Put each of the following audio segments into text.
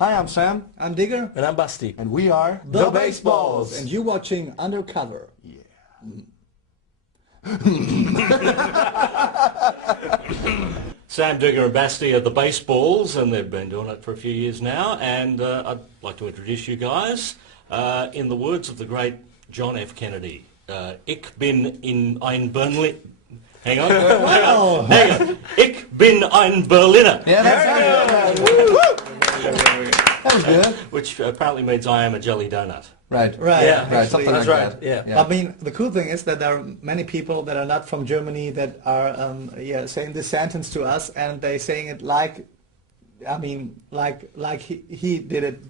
Hi, I'm Sam. I'm Digger. And I'm Basti. And we are The Baseballs. And you're watching Undercover. Yeah. Sam, Digger and Basti are the Baseballs, and they've been doing it for a few years now. And I'd like to introduce you guys. In the words of the great John F. Kennedy, Ich bin in ein Berliner. Hang on. Hang on. Ich bin ein Berliner. Yeah, that's that was good. Which apparently means I am a jelly donut. Right. Right. Yeah, Right. Something that's like right. that. Yeah. I mean, the cool thing is that there are many people that are not from Germany that are saying this sentence to us, and they saying it like, I mean, like he did it.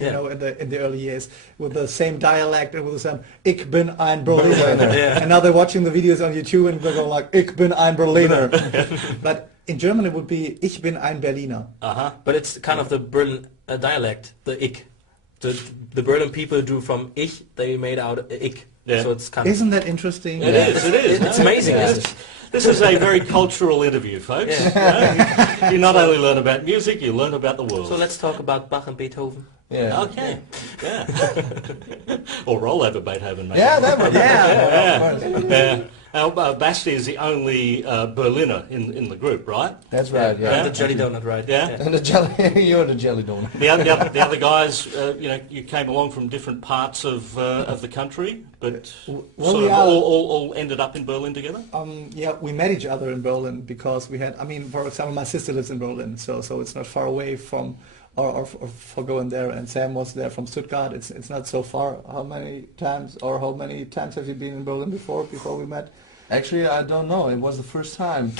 You know, in the early years, with the same dialect and with the same "Ich bin ein Berliner," and now they're watching the videos on YouTube and they're going like "Ich bin ein Berliner," but in German it would be "Ich bin ein Berliner." But it's kind of the Berlin dialect, the ich. The Berlin people do from ich, they made out ich. Yeah. So it's kind of... Isn't that interesting? It is. It's amazing. Yeah. Isn't it? This is a very cultural interview, folks. Yeah. You not only learn about music, you learn about the world. So let's talk about Bach and Beethoven. Yeah. Okay. Yeah. Or roll over Beethoven, maybe. Yeah, that would. Yeah. Now, Basti is the only Berliner in the group, right? That's right. Yeah. And the jelly donut, right? Yeah. And the jelly, you're the jelly donut. The other guys, you came along from different parts of the country, but we all ended up in Berlin together. Yeah, we met each other in Berlin because we had. I mean, for example, my sister lives in Berlin, so it's not far away from. Or for going there, and Sam was there from Stuttgart. It's not so far. How many times have you been in Berlin before we met? Actually, I don't know. It was the first time.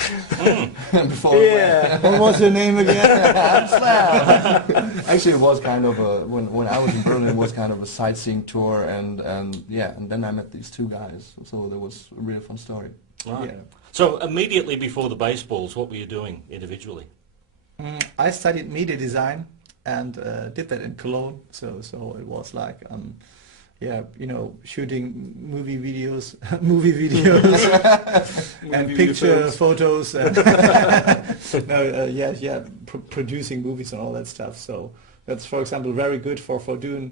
Before. Yeah. What was your name again? I'm Sam. Actually, it was kind of a when I was in Berlin, it was kind of a sightseeing tour, and then I met these two guys. So that was a really fun story. Right. Yeah. So immediately before the Baseballs, what were you doing individually? I studied media design and did that in Cologne. So it was like, shooting movie videos, and picture photos, and producing movies and all that stuff. So that's, for example, very good for doing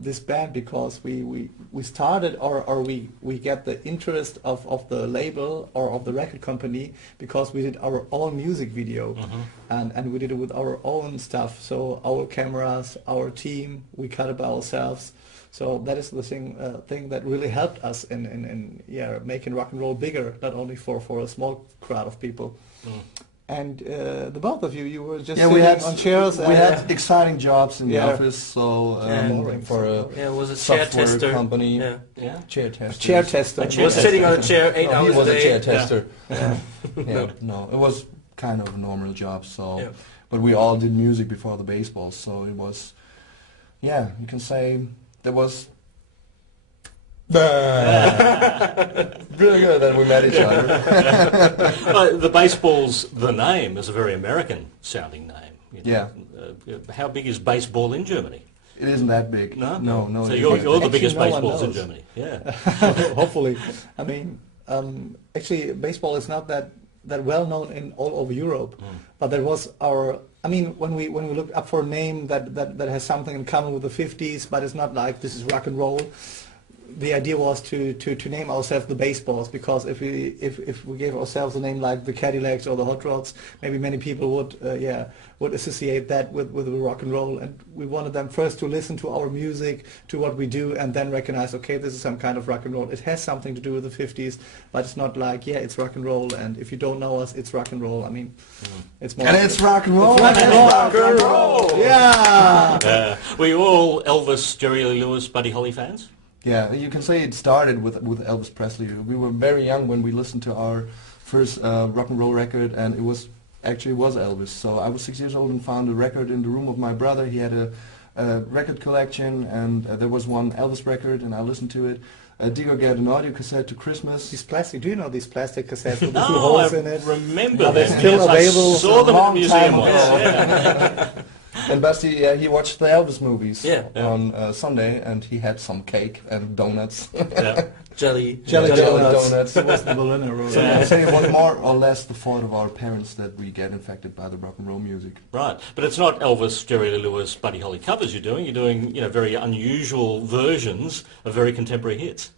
this band, because we started or we get the interest of the label or of the record company because we did our own music video, and we did it with our own stuff. So our cameras, our team, we cut it by ourselves. So that is the thing that really helped us in making rock and roll bigger, not only for a small crowd of people. And the both of you were just sitting on chairs. We had exciting jobs in the office, so for it was a software chair tester company. Yeah. Chair tester. Chair tester. He was sitting on a chair 8 hours He was a a day. chair tester. No, it was kind of a normal job. So, but we all did music before the Baseballs, so it was, you can say there was. Really good that we met each other. Well, the Baseballs, the name is a very American sounding name. Yeah. How big is baseball in Germany? It isn't that big. No. No. So you're the biggest no one baseballs in knows. Germany. Yeah. Hopefully. I mean, actually, baseball is not that well known in all over Europe, but there was our. I mean, when we looked up for a name that has something in common with the 50s, but it's not like this is rock and roll. The idea was to name ourselves the Baseballs, because if we gave ourselves a name like the Cadillacs or the Hot Rods, maybe many people would associate that with rock and roll, and we wanted them first to listen to our music, to what we do, and then recognize, okay, this is some kind of rock and roll. It has something to do with the 50s, but it's not like, it's rock and roll, and if you don't know us, it's rock and roll. I mean, it's more. And it's rock and roll. It's rock and roll. Yeah. Were you all Elvis, Jerry Lee Lewis, Buddy Holly fans? Yeah, you can say it started with Elvis Presley. We were very young when we listened to our first rock and roll record, and it was Elvis. So I was 6 years old and found a record in the room of my brother. He had a record collection, and there was one Elvis record, and I listened to it. Diego got an audio cassette to Christmas. These plastic, do you know these plastic cassettes with the No, holes I in it? remember Are they them. still Yes, available? I saw them at the Long museum time once. ago. Yeah. And Basti, he watched the Elvis movies Yeah. on Sunday, and he had some cake and donuts. Yeah. Jelly donuts. He was the Berliner Road. So I'd say it was more or less the fault of our parents that we get infected by the rock and roll music. Right, but it's not Elvis, Jerry Lee Lewis, Buddy Holly covers you're doing. You're doing, very unusual versions of very contemporary hits.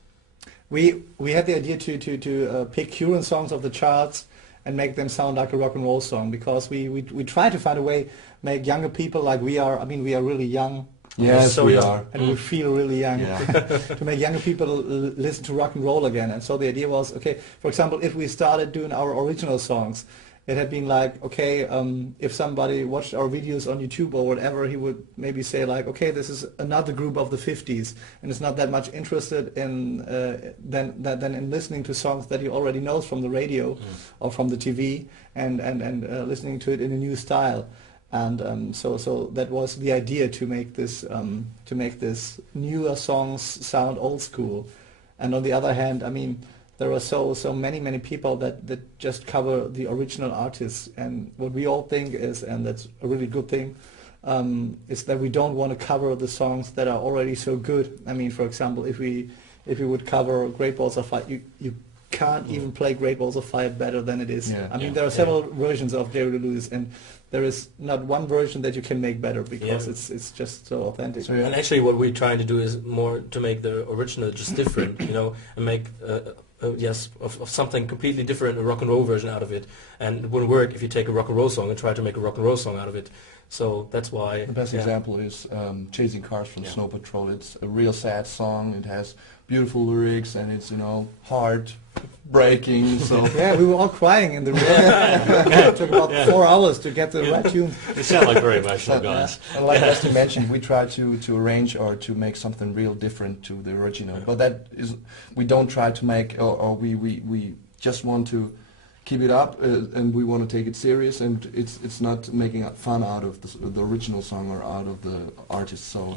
We had the idea to pick current songs of the charts and make them sound like a rock and roll song, because we try to find a way make younger people like we are. I mean, we are really young. Yes, So we young. are. And we feel really young. Yeah. To make younger people listen to rock and roll again. And so the idea was, okay, for example, if we started doing our original songs, it had been like, okay, if somebody watched our videos on YouTube or whatever, he would maybe say like, okay, this is another group of the 50s, and is not that much interested in than in listening to songs that he already knows from the radio or from the TV, and listening to it in a new style. And so that was the idea, to make this newer songs sound old school. And on the other hand, I mean, there are so many people that just cover the original artists, and what we all think is, and that's a really good thing, is that we don't want to cover the songs that are already so good. I mean, for example, if we would cover Great Balls of Fire, you can't even play Great Balls of Fire better than it is. Yeah. I mean, there are several versions of Jerry Lee Lewis, and there is not one version that you can make better, because it's just so authentic. So, yeah. And actually, what we're trying to do is more to make the original just different, and make of something completely different, a rock and roll version out of it. And it wouldn't work if you take a rock and roll song and try to make a rock and roll song out of it. So that's why The best example is Chasing Cars from Snow Patrol. It's a real sad song. It has beautiful lyrics, and it's, heart breaking. So Yeah, we were all crying in the room. It took about 4 hours to get the right tune. You sound like very emotional guys. And like Rusty mentioned, we try to arrange or to make something real different to the original. But that is, we don't try to make, or we just want to keep it up, and we want to take it serious, and it's not making fun out of the original song or out of the artist. So,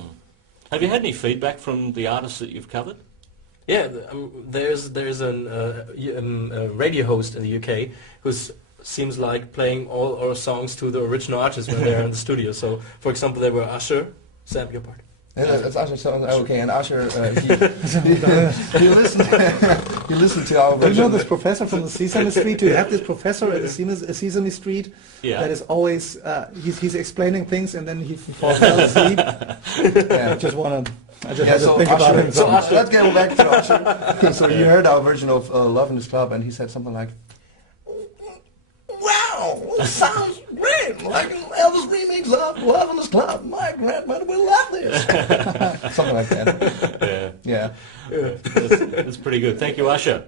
Have you had any feedback from the artists that you've covered? Yeah, there's a radio host in the UK who seems like playing all our songs to the original artists when they're in the studio. So, for example, there were Usher, Sam, your part. it's Usher. Okay, and Usher, he listened. He listened to our Do you version. know this professor from the Sesame Street? Do you have this professor at the Sesame Street that is always he's explaining things, and then he falls asleep? Yeah. I just had Yeah, to so think about Usher, him. so let's get back to Usher. So you heard our version of Love in This Club, and he said something like, "Wow, it sounds great, like an Elvis remix of Love in This Club. My grandmother will love this." Something like that. Yeah. Yeah. That's pretty good. Thank you, Usher.